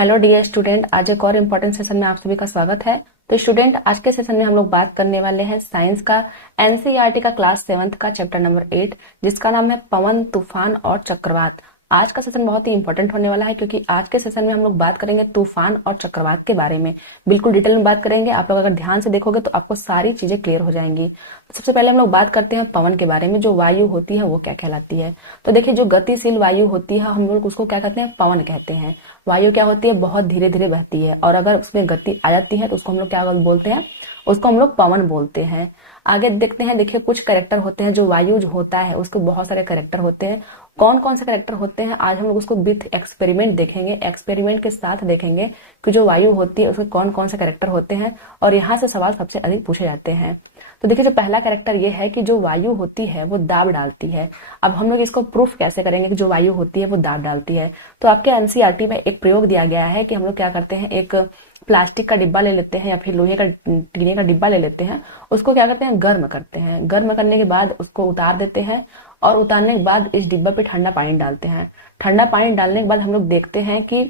Hello dear student, आज एक और इम्पोर्टेंट सेशन में आप सभी का स्वागत है। तो स्टूडेंट, आज के सेशन में हम लोग बात करने वाले हैं साइंस का एनसीईआरटी का क्लास 7th का चैप्टर नंबर 8, जिसका नाम है पवन, तूफान और चक्रवात। आज का सेशन बहुत ही इंपॉर्टेंट होने वाला है क्योंकि आज के सेशन में हम लोग बात करेंगे तूफान और चक्रवात के बारे में। बिल्कुल डिटेल में बात करेंगे। आप लोग अगर ध्यान से देखोगे तो आपको सारी चीजें क्लियर हो जाएंगी। तो सबसे पहले हम लोग बात करते हैं पवन के बारे में। जो वायु होती है वो क्या कहलाती है? तो देखिए, जो गतिशील वायु होती है हम लोग उसको क्या कहते हैं? पवन कहते हैं। वायु क्या होती है? बहुत धीरे धीरे बहती है, और अगर उसमें गति आ जाती है तो उसको हम लोग क्या बोलते हैं? उसको हम लोग पवन बोलते हैं। आगे देखते हैं। देखिए, कुछ कैरेक्टर होते हैं। जो वायु जो होता है उसके बहुत सारे कैरेक्टर होते हैं। कौन कौन से कैरेक्टर होते हैं आज हम लोग उसको विथ एक्सपेरिमेंट देखेंगे। एक्सपेरिमेंट के साथ देखेंगे कि जो वायु होती है उसके कौन कौन से कैरेक्टर होते हैं, और यहाँ से सवाल सबसे अधिक पूछे जाते हैं। तो देखिए, जो पहला कैरेक्टर ये है कि जो वायु होती है वो दाब डालती है। अब हम लोग इसको प्रूफ कैसे करेंगे कि जो वायु होती है वो दाब डालती है? तो आपके एनसीईआरटी में एक प्रयोग दिया गया है कि हम लोग क्या करते हैं, एक प्लास्टिक का डिब्बा ले लेते हैं या फिर लोहे का टीने का डिब्बा ले लेते हैं। उसको क्या करते हैं? गर्म करते हैं। गर्म करने के बाद उसको उतार देते हैं, और उतारने के बाद इस डिब्बा पे ठंडा पानी डालते हैं। ठंडा पानी डालने के बाद हम लोग देखते हैं कि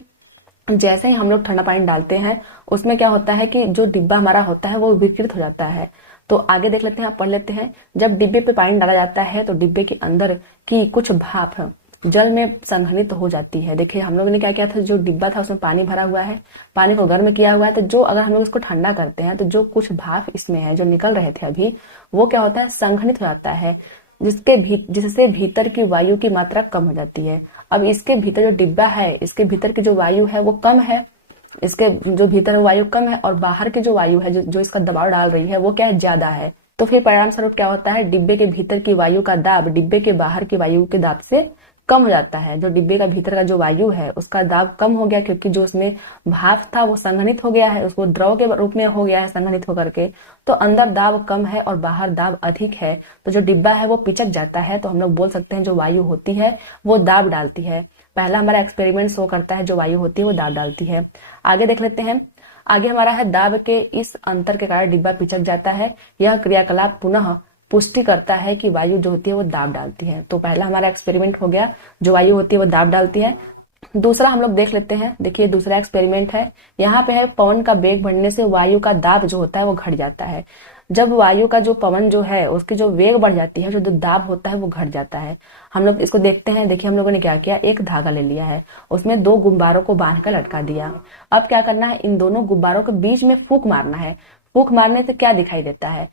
जैसे ही हम लोग ठंडा पानी डालते हैं उसमें क्या होता है कि जो डिब्बा हमारा होता है वो विकृत हो जाता है। तो आगे देख लेते हैं, आप पढ़ लेते हैं। जब डिब्बे पे पानी डाला जाता है तो डिब्बे के अंदर की कुछ भाप जल में संघनित हो जाती है। देखिए, हम लोगों ने क्या किया था, जो डिब्बा था उसमें पानी भरा हुआ है, पानी को गर्म किया हुआ है। तो जो अगर हम लोग इसको ठंडा करते हैं तो जो कुछ भाप इसमें है जो निकल रहे थे अभी, वो क्या होता है? संघनित हो जाता है, जिससे भीतर की वायु की मात्रा कम हो जाती है। अब इसके भीतर जो डिब्बा है, इसके भीतर की जो वायु है वो कम है। इसके जो भीतर वायु कम है, और बाहर की जो वायु है जो इसका दबाव डाल रही है वो क्या है? ज्यादा है। तो फिर परिणाम स्वरूप क्या होता है? डिब्बे के भीतर की वायु का दाब डिब्बे के बाहर की वायु के दाब से कम हो जाता है। जो डिब्बे का भीतर का जो वायु है उसका दाब कम हो गया, क्योंकि जो उसमें भाप था वो संघनित हो गया है, उसको द्रव के रूप में हो गया है संघनित होकर के। तो अंदर दाब कम है और बाहर दाब अधिक है, तो जो डिब्बा है वो पिचक जाता है। तो हम लोग बोल सकते हैं जो वायु होती है वो दाब डालती है। पहला हमारा एक्सपेरिमेंट शो करता है जो वायु होती है वो दाब डालती है। आगे देख लेते हैं। आगे हमारा है दाब के इस अंतर के कारण डिब्बा पिचक जाता है। यह क्रियाकलाप पुनः पुष्टि करता है कि वायु जो होती है वो दाब डालती है। तो पहला हमारा एक्सपेरिमेंट हो गया, जो वायु होती है वो दाब डालती है। दूसरा हम लोग देख लेते हैं। देखिए, दूसरा एक्सपेरिमेंट है। यहाँ पे है पवन का वेग बढ़ने से वायु का दाब जो होता है वो घट जाता है। जब वायु का जो पवन जो है उसकी जो वेग बढ़ जाती है, जो दाब होता है वो घट जाता है। हम लोग इसको देखते हैं। देखिए, हम लोगों ने क्या किया, एक धागा ले लिया है, उसमें दो गुब्बारों को बांध कर लटका दिया। अब क्या करना है, इन दोनों गुब्बारों के बीच में फूंक मारना है। फूंक मारने से क्या दिखाई देता है?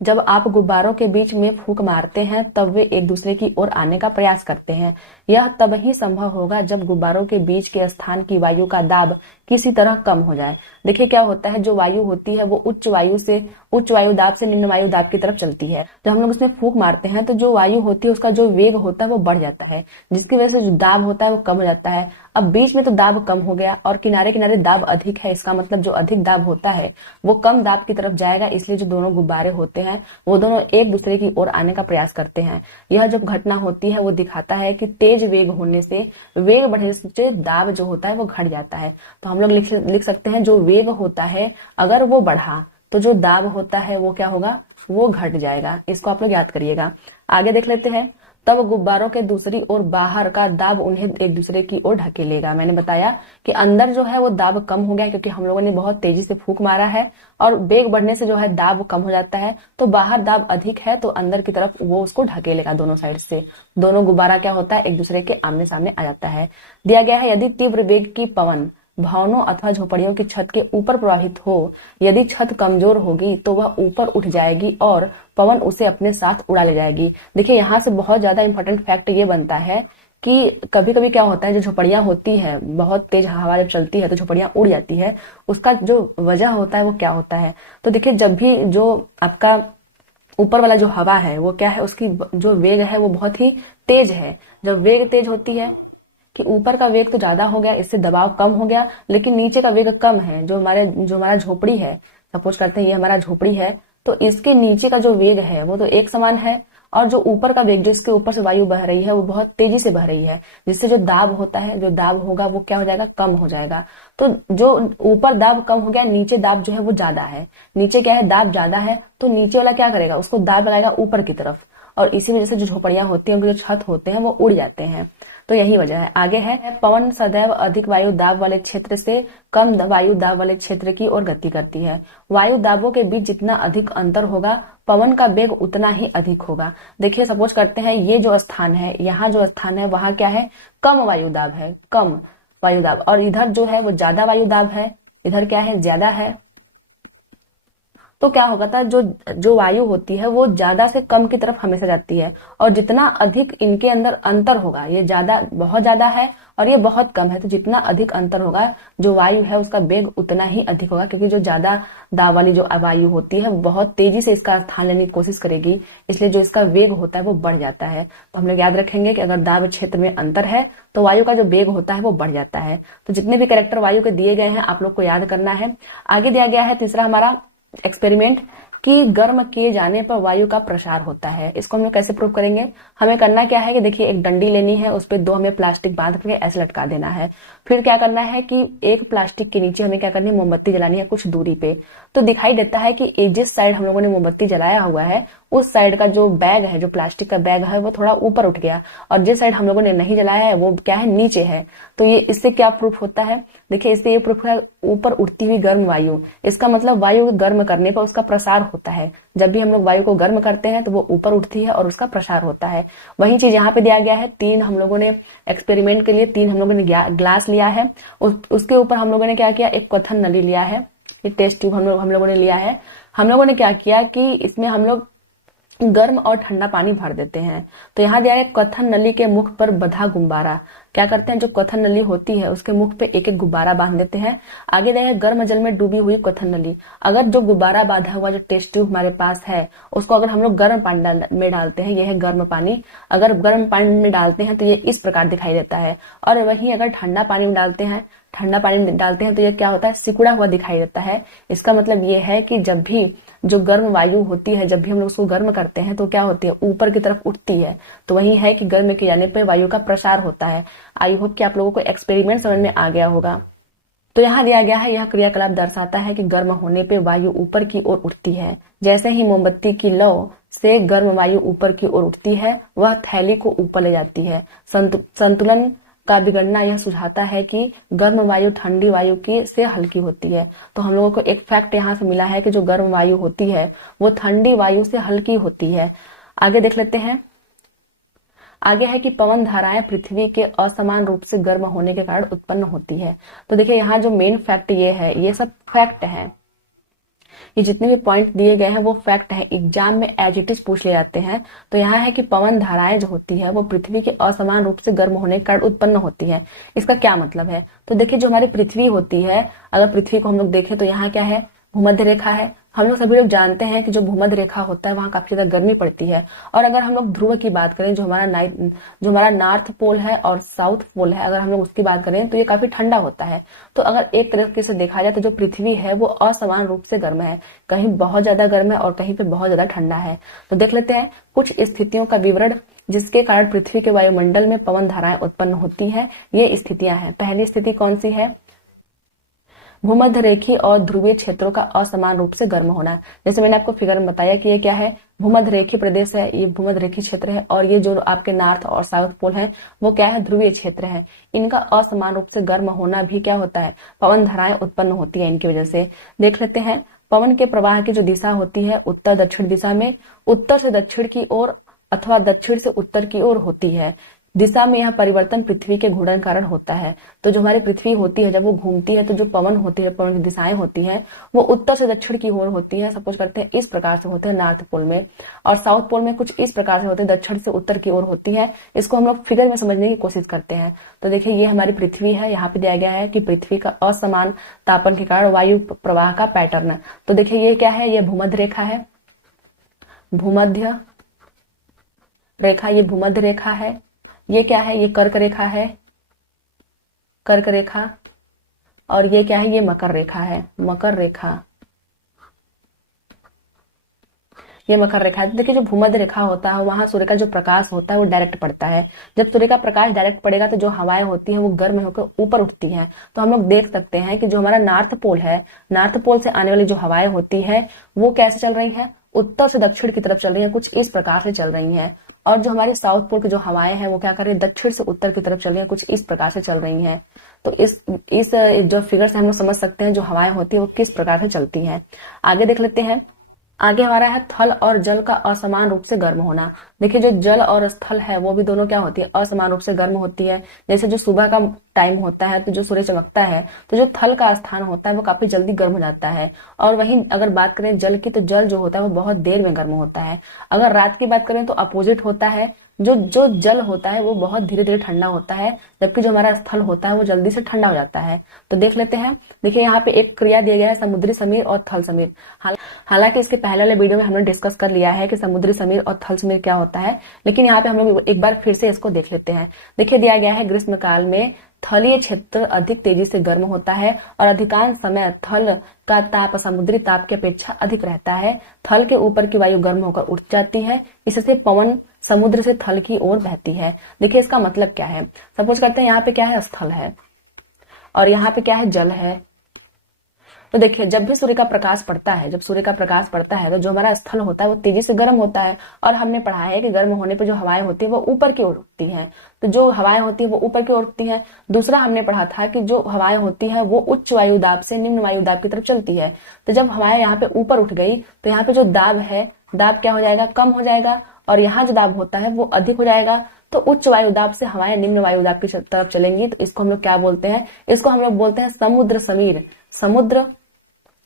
जब आप गुब्बारों के बीच में फूंक मारते हैं तब वे एक दूसरे की ओर आने का प्रयास करते हैं। यह तब ही संभव होगा जब गुब्बारों के बीच के स्थान की वायु का दाब किसी तरह कम हो जाए। देखिए, क्या होता है, जो वायु होती है वो उच्च वायु दाब से निम्न वायु दाब की तरफ चलती है। जब हम लोग उसमें फूंक मारते हैं तो जो वायु होती है उसका जो वेग होता है वो बढ़ जाता है, जिसकी वजह से जो दाब होता है वो कम हो जाता है। अब बीच में तो दाब कम हो गया और किनारे किनारे दाब अधिक है। इसका मतलब जो अधिक दाब होता है वो कम दाब की तरफ जाएगा, इसलिए जो दोनों गुब्बारे होते हैं वो दोनों एक दूसरे की ओर आने का प्रयास करते हैं। यह जब घटना होती है वो दिखाता है कि तेज वेग होने से, वेग बढ़ने से दाब जो होता है वो घट जाता है। तो हम लोग लिख सकते हैं जो वेग होता है अगर वो बढ़ा तो जो दाब होता है वो क्या होगा? वो घट जाएगा। इसको आप लोग याद करिएगा। आगे देख लेते हैं। तब गुब्बारों के दूसरी ओर बाहर का दाब उन्हें एक दूसरे की ओर ढकेलेगा। मैंने बताया कि अंदर जो है वो दाब कम हो गया क्योंकि हम लोगों ने बहुत तेजी से फूंक मारा है, और वेग बढ़ने से जो है दाब कम हो जाता है। तो बाहर दाब अधिक है तो अंदर की तरफ वो उसको ढकेलेगा दोनों साइड से। दोनों गुब्बारा क्या होता है? एक दूसरे के आमने सामने आ जाता है। दिया गया है, यदि तीव्र वेग की पवन भवनों अथवा झोपड़ियों की छत के ऊपर प्रवाहित हो, यदि छत कमजोर होगी तो वह ऊपर उठ जाएगी और पवन उसे अपने साथ उड़ा ले जाएगी। देखिए, यहाँ से बहुत ज्यादा इंपॉर्टेंट फैक्ट ये बनता है कि कभी कभी क्या होता है, जो झोपड़ियां होती है, बहुत तेज हवा जब चलती है तो झोपड़ियां उड़ जाती है। उसका जो वजह होता है वो क्या होता है? तो देखिए, जब भी जो आपका ऊपर वाला जो हवा है वो क्या है, उसकी जो वेग है वो बहुत ही तेज है। जब वेग तेज होती है कि ऊपर का वेग तो ज्यादा हो गया, इससे दबाव कम हो गया, लेकिन नीचे का वेग कम है। जो हमारा झोपड़ी है, सपोज करते हैं ये हमारा झोपड़ी है, तो इसके नीचे का जो वेग है वो तो एक समान है, और जो ऊपर का वेग, जो इसके ऊपर से वायु बह रही है वो बहुत तेजी से बह रही है, जिससे जो दाब होता है, जो दाब होगा वो क्या हो जाएगा? कम हो जाएगा। तो जो ऊपर दाब कम हो गया, नीचे दाब जो है वो ज्यादा है। नीचे क्या है? दाब ज्यादा है, तो नीचे वाला क्या करेगा? उसको दाब लगाएगा ऊपर की तरफ, और इसी वजह से जो झोपड़ियां होती है, उनके जो छत होते हैं वो उड़ जाते हैं। तो यही वजह है। आगे है पवन सदैव अधिक वायु दाब वाले क्षेत्र से कम वायु दाब वाले क्षेत्र की ओर गति करती है। वायु दाबों के बीच जितना अधिक अंतर होगा पवन का वेग उतना ही अधिक होगा। देखिए सपोज करते हैं ये जो स्थान है, यहाँ जो स्थान है वहां क्या है, कम वायु दाब है, कम वायु दाब, और इधर जो है वो ज्यादा वायु दाब है, इधर क्या है, ज्यादा है। तो क्या होगा था, जो वायु होती है वो ज्यादा से कम की तरफ हमेशा जाती है, और जितना अधिक इनके अंदर अंतर होगा, ये ज्यादा बहुत ज्यादा है और ये बहुत कम है, तो जितना अधिक अंतर होगा जो वायु है उसका वेग उतना ही अधिक होगा, क्योंकि जो ज्यादा दाब वाली जो वायु होती है बहुत तेजी से इसका स्थान लेने की कोशिश करेगी, इसलिए जो इसका वेग होता है वो बढ़ जाता है। तो हम लोग याद रखेंगे कि अगर दाब क्षेत्र में अंतर है तो वायु का जो वेग होता है वो बढ़ जाता है। तो जितने भी कैरेक्टर वायु के दिए गए हैं आप लोग को याद करना है। आगे दिया गया है तीसरा हमारा एक्सपेरिमेंट कि गर्म किए जाने पर वायु का प्रसार होता है। इसको हम लोग कैसे प्रूव करेंगे, हमें करना क्या है कि देखिए एक डंडी लेनी है, उस पे दो हमें प्लास्टिक बांध करके ऐसे लटका देना है। फिर क्या करना है कि एक प्लास्टिक के नीचे हमें क्या करनी है, मोमबत्ती जलानी है कुछ दूरी पे। तो दिखाई देता है कि जिस साइड हम लोगों ने मोमबत्ती जलाया हुआ है उस साइड का जो बैग है, जो प्लास्टिक का बैग है वो थोड़ा ऊपर उठ गया, और जिस साइड हम लोगों ने नहीं जलाया है वो क्या है, नीचे है। तो ये इससे क्या प्रूफ होता है, देखिए इससे ये प्रूफ है ऊपर उठती हुई गर्म वायु। इसका मतलब वायु को गर्म करने पर उसका प्रसार होता है। जब भी हम लोग वायु को गर्म करते हैं तो वो ऊपर उठती है और उसका प्रसार होता है। वही चीज यहाँ पे दिया गया है। तीन हम लोगों ने एक्सपेरिमेंट के लिए तीन हम लोगों ने ग्लास लिया है, उसके ऊपर हम लोगों ने क्या किया, एक क्वथन नली लिया है, ये टेस्ट ट्यूब हम लोगों ने लिया है। हम लोगों ने क्या किया कि इसमें हम लोग गर्म और ठंडा पानी भर देते हैं। तो यहाँ दिया है क्वथन नली के मुख पर बंधा गुब्बारा। क्या करते हैं, जो क्वथन नली होती है उसके मुख पे एक एक गुब्बारा बांध देते हैं। आगे दिया है गर्म जल में डूबी हुई क्वथन नली। अगर जो गुब्बारा बांधा हुआ जो टेस्ट ट्यूब हमारे पास है उसको अगर हम लोग गर्म पानी में डालते हैं, यह है गर्म पानी, अगर गर्म पानी में डालते हैं तो ये इस प्रकार दिखाई देता है। और वहीं अगर ठंडा पानी में डालते हैं तो ये क्या होता है, सिकुड़ा हुआ दिखाई देता है। इसका मतलब ये है कि जब भी जो गर्म वायु होती है, जब भी हम लोग उसको गर्म करते हैं तो क्या होती है, ऊपर की तरफ उठती है। तो वही है कि गर्म किए जाने पर वायु का प्रसार होता है। आई होप कि आप लोगों को एक्सपेरिमेंट समझ में आ गया होगा। तो यहाँ दिया गया है, यह क्रियाकलाप दर्शाता है कि गर्म होने पे वायु ऊपर की ओर उठती है। जैसे ही मोमबत्ती की लौ से गर्म वायु ऊपर की ओर उठती है, वह थैली को ऊपर ले जाती है। संतुलन का बिगड़ना यह सुझाता है कि गर्म वायु ठंडी वायु की से हल्की होती है। तो हम लोगों को एक फैक्ट यहाँ से मिला है कि जो गर्म वायु होती है वो ठंडी वायु से हल्की होती है। आगे देख लेते हैं। आगे है कि पवन धाराएं पृथ्वी के असमान रूप से गर्म होने के कारण उत्पन्न होती है। तो देखिए यहाँ जो मेन फैक्ट ये है, ये सब फैक्ट है, ये जितने भी पॉइंट दिए गए हैं वो फैक्ट है, एग्जाम में एज इट इज पूछ ले जाते हैं। तो यहाँ है कि पवन धाराएं जो होती है वो पृथ्वी के असमान रूप से गर्म होने के कारण उत्पन्न होती है। इसका क्या मतलब है, तो देखिए जो हमारी पृथ्वी होती है, अगर पृथ्वी को हम लोग देखें तो यहाँ क्या है, भूमध्य रेखा है। हम लोग सभी लोग जानते हैं कि जो भूमध्य रेखा होता है वहां काफी ज्यादा गर्मी पड़ती है। और अगर हम लोग ध्रुव की बात करें, जो हमारा नॉर्थ पोल है और साउथ पोल है, अगर हम लोग उसकी बात करें तो ये काफी ठंडा होता है। तो अगर एक तरीके से देखा जाए तो जो पृथ्वी है वो असमान रूप से गर्म है, कहीं बहुत ज्यादा गर्म है और कहीं पे बहुत ज्यादा ठंडा है। तो देख लेते हैं कुछ स्थितियों का विवरण जिसके कारण पृथ्वी के वायुमंडल में पवन धाराएं उत्पन्न होती है। ये स्थितियां हैं। पहली स्थिति कौन सी है, भूमध्य रेखी और ध्रुवीय क्षेत्रों का असमान रूप से गर्म होना। जैसे मैंने आपको फिगर में बताया कि ये क्या है, भूमध्य रेखी प्रदेश है, ये भूमध्य रेखी क्षेत्र है, और ये जो आपके नॉर्थ और साउथ पोल है वो क्या है, ध्रुवीय क्षेत्र है। इनका असमान रूप से गर्म होना भी क्या होता है, पवन धाराएं उत्पन्न होती है इनकी वजह से। देख लेते हैं, पवन के प्रवाह की जो दिशा होती है उत्तर दक्षिण दिशा में, उत्तर से दक्षिण की ओर अथवा दक्षिण से उत्तर की ओर होती है। दिशा में यह परिवर्तन पृथ्वी के घूर्णन कारण होता है। तो जो हमारी पृथ्वी होती है जब वो घूमती है तो जो पवन होती है, पवन की दिशाएं होती है वो उत्तर से दक्षिण की ओर होती है। सपोज करते हैं इस प्रकार से होते हैं नॉर्थ पोल में, और साउथ पोल में कुछ इस प्रकार से होते हैं, दक्षिण से उत्तर की ओर होती है। इसको हम लोग फिगर में समझने की कोशिश करते हैं। तो देखिए ये हमारी पृथ्वी है, यहाँ पे दिया गया है कि पृथ्वी का असमान तापन के कारण वायु प्रवाह का पैटर्न है। तो देखिए ये क्या है, ये भूमध्य रेखा है, भूमध्य रेखा, ये भूमध्य रेखा है। ये क्या है, ये कर्क रेखा है, कर्क रेखा, और ये क्या है, ये मकर रेखा है, मकर रेखा, ये मकर रेखा है। देखिए जो भूमध्य रेखा होता है वहां सूर्य का जो प्रकाश होता है वो डायरेक्ट पड़ता है। जब सूर्य का प्रकाश डायरेक्ट पड़ेगा तो जो हवाएं होती हैं वो गर्म होकर ऊपर उठती हैं। तो हम लोग देख सकते हैं कि जो हमारा नॉर्थ पोल है, नॉर्थ पोल से आने वाली जो हवाएं होती है वो कैसे चल रही है, उत्तर से दक्षिण की तरफ चल रही है, कुछ इस प्रकार से चल रही है। और जो हमारे साउथ पोल की जो हवाएं हैं वो क्या कर रही है, दक्षिण से उत्तर की तरफ चल रही है, कुछ इस प्रकार से चल रही हैं। तो इस जो फिगर से हम लोग समझ सकते हैं जो हवाएं होती है वो किस प्रकार से चलती हैं। आगे देख लेते हैं। आगे हमारा है थल और जल का असमान रूप से गर्म होना। देखिए जो जल और स्थल है वो भी दोनों क्या होती है, असमान रूप से गर्म होती है। जैसे जो सुबह का टाइम होता है तो जो सूर्य चमकता है तो जो थल का स्थान होता है वो काफी जल्दी गर्म हो जाता है। और वहीं अगर बात करें जल की, तो जल जो होता है वो बहुत देर में गर्म होता है। अगर रात की बात करें तो अपोजिट होता है, जो जो जल होता है वो बहुत धीरे धीरे ठंडा होता है, जबकि जो हमारा स्थल होता है वो जल्दी से ठंडा हो जाता है। तो देख लेते हैं। देखिए यहाँ पे एक क्रिया दिया गया है, समुद्री समीर और थल समीर। हालांकि इसके पहले वाले वीडियो में हमने डिस्कस कर लिया है कि समुद्री समीर और थल समीर क्या होता है, लेकिन यहाँ पे हम लोग एक बार फिर से इसको देख लेते हैं। देखिए दिया गया है, ग्रीष्म काल में थलीय क्षेत्र अधिक तेजी से गर्म होता है और अधिकांश समय थल का ताप समुद्री ताप की अपेक्षा अधिक रहता है। थल के ऊपर की वायु गर्म होकर उठ जाती है, इससे पवन समुद्र से थल की ओर बहती है। देखिए इसका मतलब क्या है। सपोज करते हैं यहाँ पे क्या है, स्थल है और यहाँ पे क्या है, जल है। तो देखिए जब भी सूर्य का प्रकाश पड़ता है, जब सूर्य का प्रकाश पड़ता है तो जो हमारा स्थल होता है वो तेजी से गर्म होता है। और हमने पढ़ा है कि गर्म होने पर जो हवाएं होती है वो ऊपर की ओर उठती हैं। तो जो हवाएं होती है वो ऊपर की ओर उठती हैं। दूसरा हमने पढ़ा था कि जो हवाएं होती है वो उच्च वायु दाब से निम्न वायु दाब की तरफ चलती है। तो जब हवाएं यहाँ पे ऊपर उठ गई तो यहाँ पे जो दाब है, दाब क्या हो जाएगा, कम हो जाएगा, और यहाँ जो दाब होता है वो अधिक हो जाएगा। तो उच्च वायु दाब से हवाएं निम्न वायु दाब की तरफ चलेंगी। तो इसको हम लोग क्या बोलते हैं, इसको हम लोग बोलते हैं समुद्र समीर। समुद्र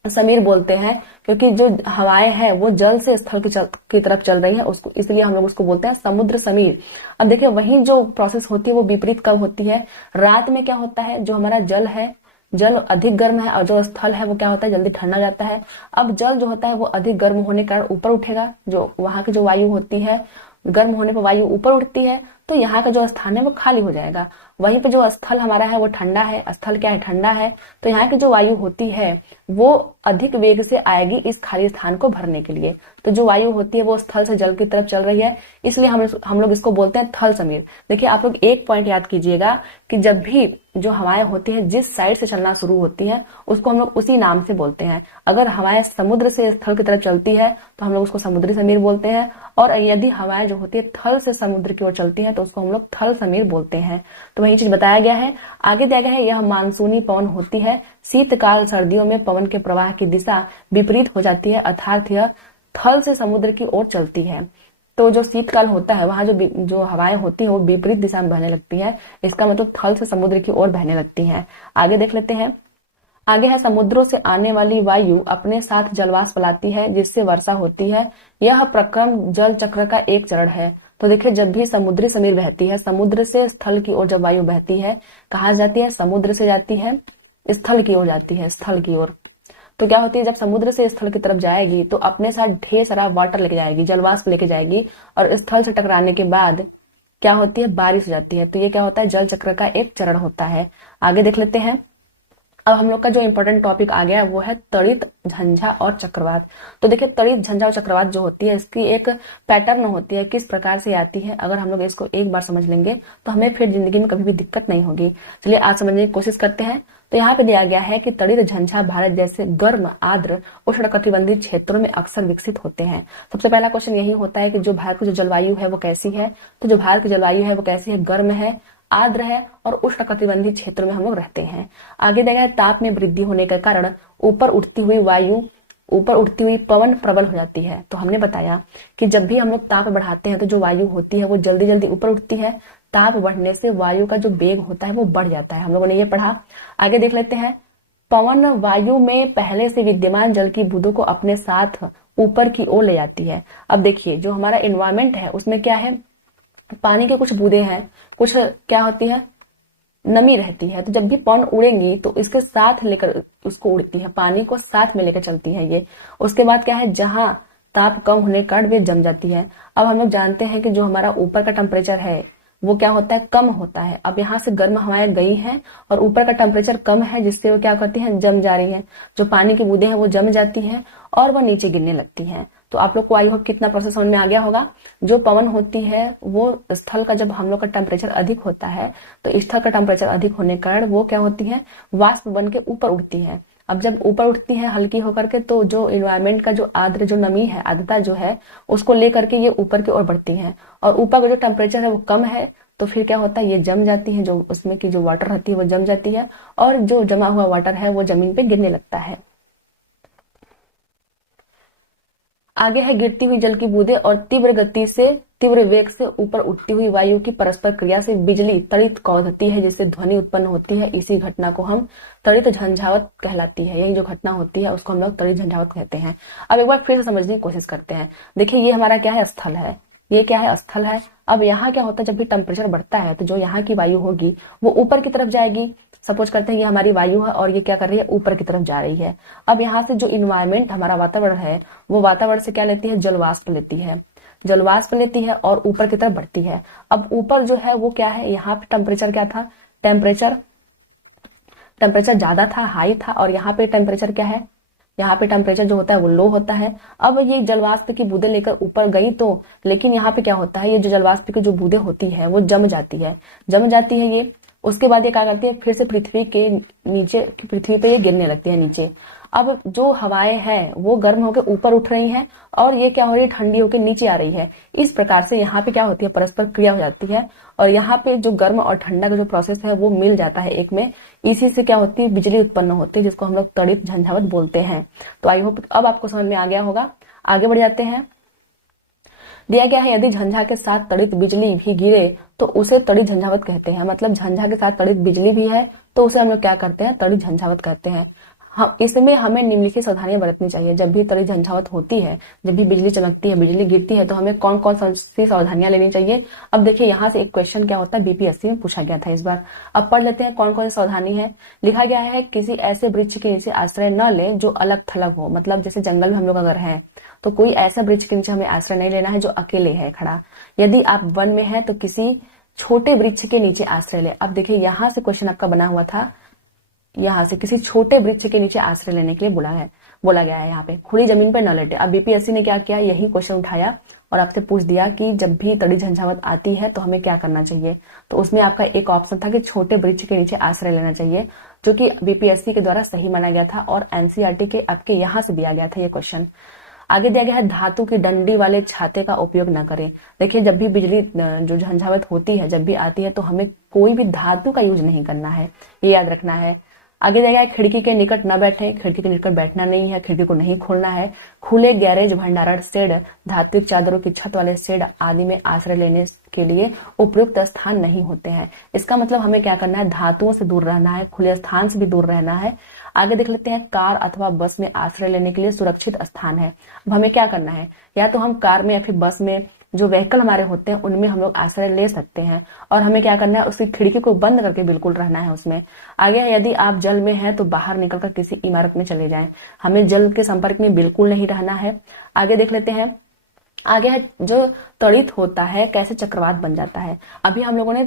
समीर बोलते हैं क्योंकि जो हवाएं हैं वो जल से स्थल की तरफ चल रही है, उसको इसलिए हम लोग उसको बोलते हैं समुद्र समीर। अब देखिए वही जो प्रोसेस होती है वो विपरीत कब होती है, रात में क्या होता है, जो हमारा जल है, जल अधिक गर्म है और जो स्थल है वो क्या होता है, जल्दी ठंडा हो जाता है। अब जल जो होता है वो अधिक गर्म होने के कारण ऊपर उठेगा, जो वहां की जो वायु होती है, गर्म होने पर वायु ऊपर उठती है, तो यहाँ का जो स्थान है वो खाली हो जाएगा। वहीं पे जो स्थल हमारा है वो ठंडा है, स्थल क्या है, ठंडा है, तो यहाँ की जो वायु होती है वो अधिक वेग से आएगी इस खाली स्थान को भरने के लिए। तो जो वायु होती है वो स्थल से जल की तरफ चल रही है, इसलिए हम लोग इसको बोलते हैं थल समीर। देखिए आप लोग एक पॉइंट याद कीजिएगा कि जब भी जो हवाएं होती है जिस साइड से चलना शुरू होती है उसको हम लोग उसी नाम से बोलते हैं। अगर हवाएं समुद्र से स्थल की तरफ चलती है तो हम लोग उसको समुद्री समीर बोलते हैं, और यदि हवाएं जो होती है थल से समुद्र की ओर चलती है तो उसको हम लोग थल समीर बोलते हैं। तो वही चीज बताया गया है। आगे दिया गया है, यह मानसूनी पवन होती है। शीतकाल सर्दियों में पवन के प्रवाह की दिशा विपरीत हो जाती है, अर्थात यह थल से समुद्र की ओर चलती है। तो जो शीतकाल होता है वहां जो हवाएं होती है वो विपरीत दिशा में बहने लगती है, इसका मतलब थल से समुद्र की ओर बहने लगती है। आगे देख लेते हैं। आगे है, समुद्रों से आने वाली वायु अपने साथ जलवाष्प लाती है जिससे वर्षा होती है। यह प्रक्रम जल चक्र का एक चरण है। तो देखिए जब भी समुद्री समीर बहती है, समुद्र से स्थल की ओर जब वायु बहती है, कहाँ जाती है, समुद्र से जाती है स्थल की ओर जाती है, स्थल की ओर। तो क्या होती है, जब समुद्र से स्थल की तरफ जाएगी तो अपने साथ ढेर सारा वाटर लेके जाएगी, जलवाष्प लेके जाएगी, और स्थल से टकराने के बाद क्या होती है, बारिश हो जाती है। तो ये क्या होता है, जल चक्र का एक चरण होता है। आगे देख लेते हैं। अब हम लोग का जो इम्पोर्टेंट टॉपिक आ गया वो है तड़ित, झंझा और चक्रवात। तो देखिए तड़ित, झंझा और चक्रवात जो होती है इसकी एक पैटर्न होती है, किस प्रकार से आती है। अगर हम लोग इसको एक बार समझ लेंगे तो हमें फिर जिंदगी में कभी भी दिक्कत नहीं होगी। चलिए आज समझने की कोशिश करते हैं। तो यहाँ पे दिया गया है कि तड़ित झंझा भारत जैसे गर्म, आर्द्र, उष्णकटिबंधीय क्षेत्रों में अक्सर विकसित होते हैं। सबसे पहला क्वेश्चन यही होता है कि जो भारत की जो जलवायु है वो कैसी है। तो जो भारत की जलवायु है वो कैसी है, गर्म है, आर्द्र है और उष्णकटिबंधीय क्षेत्रों में हम लोग रहते हैं। आगे देखा है, ताप में वृद्धि होने के कारण ऊपर उठती हुई पवन प्रबल हो जाती है। तो हमने बताया कि जब भी हम लोग ताप बढ़ाते हैं तो जो वायु होती है वो जल्दी जल्दी ऊपर उठती है। ताप बढ़ने से वायु का जो वेग होता है वो बढ़ जाता है, हम लोगों ने ये पढ़ा। आगे देख लेते हैं। पवन वायु में पहले से विद्यमान जल की बूंदों को अपने साथ ऊपर की ओर ले जाती है। अब देखिए जो हमारा एनवायरमेंट है उसमें क्या है, पानी के कुछ बूंदे हैं, कुछ क्या होती है, नमी रहती है। तो जब भी पवन उड़ेंगी तो इसके साथ लेकर उसको उड़ती है, पानी को साथ में लेकर चलती है ये। उसके बाद क्या है, जहां ताप कम होने के कारण वे जम जाती है। अब हम लोग जानते हैं कि जो हमारा ऊपर का टेम्परेचर है वो क्या होता है, कम होता है। अब यहाँ से गर्म हवाएं गई हैं और ऊपर का टेम्परेचर कम है, जिससे वो क्या करती हैं, जम जा रही है। जो पानी की बूंदें हैं वो जम जाती हैं और वो नीचे गिरने लगती हैं। तो आप लोग को आई होप कितना प्रोसेस समझ में आ गया होगा। जो पवन होती है वो स्थल का, जब हम लोग का टेम्परेचर अधिक होता है तो स्थल का टेम्परेचर अधिक होने के कारण वो क्या होती है, वाष्प बन के ऊपर उड़ती है। अब जब ऊपर उठती है हल्की होकर के, तो जो इन्वायरमेंट का जो आर्द्र जो नमी है, आर्द्रता जो है, उसको लेकर के ये ऊपर की ओर बढ़ती है, और ऊपर का जो टेम्परेचर है वो कम है, तो फिर क्या होता है, ये जम जाती है, जो उसमें की जो वाटर रहती है वो जम जाती है, और जो जमा हुआ वाटर है वो जमीन पे गिरने लगता है। आगे है गिरती हुई जल की बूंदें और तीव्र गति से, तीव्र वेग से ऊपर उठती हुई वायु की परस्पर क्रिया से बिजली तड़ित कौंधती है, जिससे ध्वनि उत्पन्न होती है। इसी घटना को हम तड़ित झंझावत कहलाती है। यही जो घटना होती है उसको हम लोग तड़ित झंझावत कहते हैं। अब एक बार फिर से समझने की कोशिश करते हैं। देखिए ये हमारा क्या है, स्थल है, ये क्या है, स्थल है। अब यहाँ क्या होता है, जब भी टेम्परेचर बढ़ता है तो जो यहाँ की वायु होगी वो ऊपर की तरफ जाएगी। सपोज करते हैं ये हमारी वायु है और ये क्या कर रही है, ऊपर की तरफ जा रही है। अब यहाँ से जो इन्वायरमेंट हमारा वातावरण है, वो वातावरण से क्या लेती है, जलवाष्प लेती है, जलवाष्प लेती है और ऊपर की तरफ बढ़ती है। अब ऊपर जो है वो क्या है, यहाँ पे टेम्परेचर क्या था, टेम्परेचर ज्यादा था, हाई था, और यहाँ पे टेम्परेचर क्या है, यहाँ पे टेम्परेचर जो होता है वो लो होता है। अब ये जलवाष्प की बूंदें लेकर ऊपर गई तो, लेकिन यहाँ पे क्या होता है, ये जो जलवाष्प की जो बूंदें होती है वो जम जाती है, ये। उसके बाद ये क्या करती है, फिर से पृथ्वी के नीचे, पृथ्वी पे ये गिरने लगती है नीचे। अब जो हवाएं हैं वो गर्म होकर ऊपर उठ रही हैं, और ये क्या हो रही है, ठंडी होकर नीचे आ रही है। इस प्रकार से यहाँ पे क्या होती है, परस्पर क्रिया हो जाती है, और यहाँ पे जो गर्म और ठंडा का जो प्रोसेस है वो मिल जाता है एक में। इसी से क्या होती है, बिजली उत्पन्न होती है, जिसको हम लोग तड़ित झंझावत बोलते हैं। तो आई होप अब आपको समझ में आ गया होगा। आगे बढ़ जाते हैं। दिया गया है, यदि झंझा के साथ तड़ित बिजली भी गिरे तो उसे तड़ित झंझावत कहते हैं। मतलब झंझा के साथ तड़ित बिजली भी है तो उसे हम लोग क्या करते हैं, तड़ित झंझावत कहते हैं। हम इसमें हमें निम्नलिखित सावधानियां बरतनी चाहिए। जब भी तड़ित झंझावत होती है, जब भी बिजली चमकती है, बिजली गिरती है, तो हमें कौन कौन सी सावधानियां लेनी चाहिए। अब देखिए यहाँ से एक क्वेश्चन क्या होता है, बीपीएससी में पूछा गया था इस बार। अब पढ़ लेते हैं कौन कौन सी सावधानी है। लिखा गया है, किसी ऐसे वृक्ष के नीचे आश्रय न ले जो अलग थलग हो। मतलब जैसे जंगल में हम लोग अगर हैं तो कोई ऐसा वृक्ष के नीचे हमें आश्रय नहीं लेना है जो अकेले है खड़ा। यदि आप वन में है तो किसी छोटे वृक्ष के नीचे आश्रय ले। अब देखिए यहाँ से क्वेश्चन आपका बना हुआ था, यहाँ से किसी छोटे वृक्ष के नीचे आश्रय लेने के लिए बोला गया है। यहाँ पे खुली जमीन पर न लेटे। अब बीपीएससी ने क्या किया, यही क्वेश्चन उठाया और आपसे पूछ दिया कि जब भी तड़ित झंझावत आती है तो हमें क्या करना चाहिए। तो उसमें आपका एक ऑप्शन था कि छोटे वृक्ष के नीचे आश्रय लेना चाहिए, जो कि बीपीएससी के द्वारा सही माना गया था और एनसीईआरटी के आपके यहाँ से दिया गया था ये क्वेश्चन। आगे दिया गया है, धातु की डंडी वाले छाते का उपयोग न करें। देखिए जब भी बिजली जो झंझावत होती है, जब भी आती है, तो हमें कोई भी धातु का यूज नहीं करना है, ये याद रखना है। आगे दिया गया है, खिड़की के निकट न बैठे। खिड़की के निकट बैठना नहीं है, खिड़की को नहीं खोलना है। खुले गैरेज, भंडारण शेड, धात्विक चादरों की छत वाले शेड आदि में आश्रय लेने के लिए उपयुक्त स्थान नहीं होते हैं। इसका मतलब हमें क्या करना है, धातुओं से दूर रहना है, खुले स्थान से भी दूर रहना है। आगे देख लेते हैं, कार अथवा बस में आश्रय लेने के लिए सुरक्षित स्थान है। अब हमें क्या करना है, या तो हम कार में या फिर बस में, जो व्हीकल हमारे होते हैं उनमें हम लोग आश्रय ले सकते हैं, और हमें क्या करना है, उसकी खिड़की को बंद करके बिल्कुल रहना है उसमें। आगे है, यदि आप जल में हैं तो बाहर निकलकर किसी इमारत में चले जाएं। हमें जल के संपर्क में बिल्कुल नहीं रहना है। आगे देख लेते हैं, आगे है, जो तड़ित होता है कैसे चक्रवात बन जाता है। अभी हम लोगों ने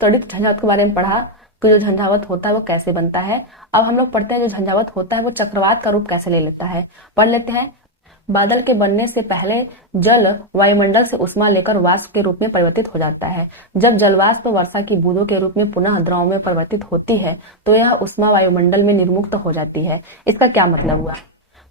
तड़ित झंझावत के बारे में पढ़ा कि जो झंझावत होता है वो कैसे बनता है। अब हम लोग पढ़ते हैं जो झंझावत होता है वो चक्रवात का रूप कैसे ले लेता है। पढ़ लेते हैं। बादल के बनने से पहले जल वायुमंडल से उष्मा लेकर वाष्प के रूप में परिवर्तित हो जाता है। जब जलवाष्प वर्षा की बूंदों के रूप में पुनः द्रव में परिवर्तित होती है तो यह उष्मा वायुमंडल में निर्मुक्त हो जाती है। इसका क्या मतलब हुआ,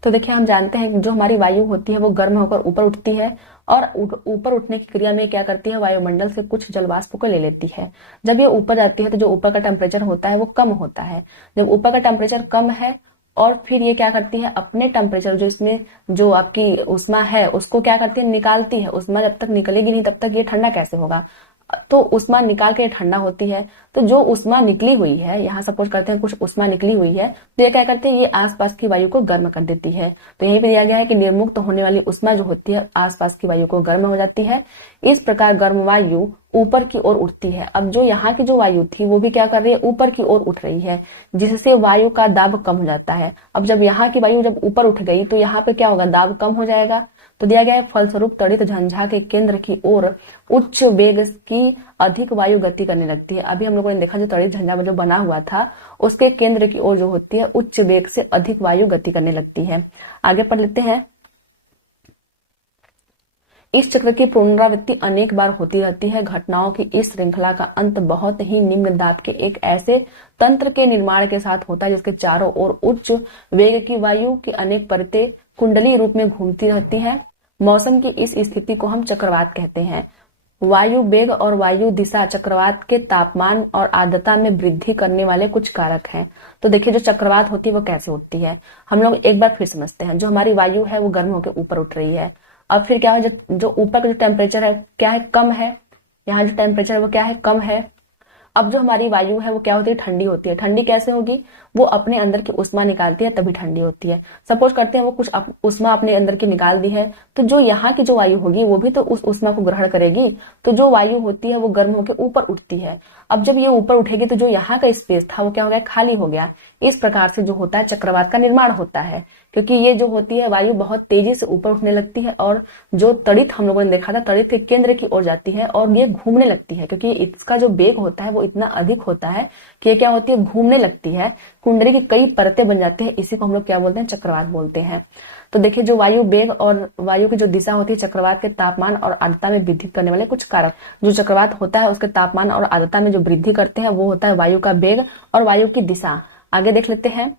तो देखिए हम जानते हैं कि जो हमारी वायु होती है वो गर्म होकर ऊपर उठती है, और ऊपर उठने की क्रिया में क्या करती है, वायुमंडल से कुछ जलवाष्प को ले लेती है। जब ये ऊपर जाती है तो जो ऊपर का टेम्परेचर होता है वो कम होता है। जब ऊपर का टेम्परेचर कम है, और फिर ये क्या करती है, अपने टेम्परेचर जो इसमें जो आपकी उष्मा है उसको क्या करती है, निकालती है। उष्मा जब तक निकलेगी नहीं तब तक ये ठंडा कैसे होगा, तो उष्मा निकाल के ठंडा होती है। तो जो उष्मा निकली हुई है, यहाँ सपोज करते हैं कुछ उष्मा निकली हुई है, तो ये क्या करते हैं, ये आसपास की वायु को गर्म कर देती है। तो यहीं पे दिया गया है कि निर्मुक्त होने वाली उष्मा जो होती है आसपास की वायु को गर्म हो जाती है। इस प्रकार गर्म वायु ऊपर की ओर उठती है। अब जो यहाँ की जो वायु थी वो भी क्या कर रही है, ऊपर की ओर उठ रही है, जिससे वायु का दाब कम हो जाता है। अब जब यहाँ की वायु जब ऊपर उठ गई तो यहाँ पे क्या होगा, दाब कम हो जाएगा। तो दिया गया है, फलस्वरूप तड़ित झंझा के केंद्र की ओर उच्च वेग की अधिक वायु गति करने लगती है। अभी हम लोगों ने देखा जो तड़ित झंझा जो बना हुआ था उसके केंद्र की ओर जो होती है उच्च वेग से अधिक वायु गति करने लगती है। आगे पढ़ लेते हैं। इस चक्र की पुनरावृत्ति अनेक बार होती रहती है। घटनाओं की इस श्रृंखला का अंत बहुत ही निम्न दाब के एक ऐसे तंत्र के निर्माण के साथ होता है जिसके चारों ओर उच्च वेग की वायु की अनेक परतें कुंडली रूप में घूमती रहती हैं। मौसम की इस स्थिति को हम चक्रवात कहते हैं। वायु वेग और वायु दिशा चक्रवात के तापमान और आर्द्रता में वृद्धि करने वाले कुछ कारक हैं। तो देखिए, जो चक्रवात होती है वो कैसे उठती है, हम लोग एक बार फिर समझते हैं। जो हमारी वायु है वो गर्म होकर ऊपर उठ रही है। अब फिर क्या है, जो ऊपर का जो टेम्परेचर है क्या है, कम है। यहाँ जो टेम्परेचर है वो क्या है, कम है। अब जो हमारी वायु है वो क्या होती है, ठंडी होती है। ठंडी कैसे होगी, वो अपने अंदर की उष्मा निकालती है तभी ठंडी होती है। सपोज करते हैं वो कुछ उष्मा अपने अंदर की निकाल दी है, तो जो यहाँ की जो वायु होगी वो भी तो उस उष्मा को ग्रहण करेगी। तो जो वायु होती है वो गर्म होकर ऊपर उठती है। अब जब ये ऊपर उठेगी तो जो यहाँ का स्पेस था वो क्या हो गया, खाली हो गया। इस प्रकार से जो होता है चक्रवात का निर्माण होता है, क्योंकि ये जो होती है वायु बहुत तेजी से ऊपर उठने लगती है और जो तड़ित हम लोगों ने देखा था, तड़ित के केंद्र की ओर जाती है और ये घूमने लगती है, क्योंकि इसका जो वेग होता है वो इतना अधिक होता है कि ये क्या होती है, घूमने लगती है। कुंडली की कई परतें बन जाती है। इसी को हम लोग क्या बोलते हैं, चक्रवात बोलते हैं। तो देखिए, जो वायु वेग और वायु की जो दिशा होती है चक्रवात के तापमान और आर्द्रता में वृद्धि करने वाले कुछ कारक। जो चक्रवात होता है उसके तापमान और आर्द्रता में जो वृद्धि करते हैं वो होता है वायु का वेग और वायु की दिशा। आगे देख लेते हैं।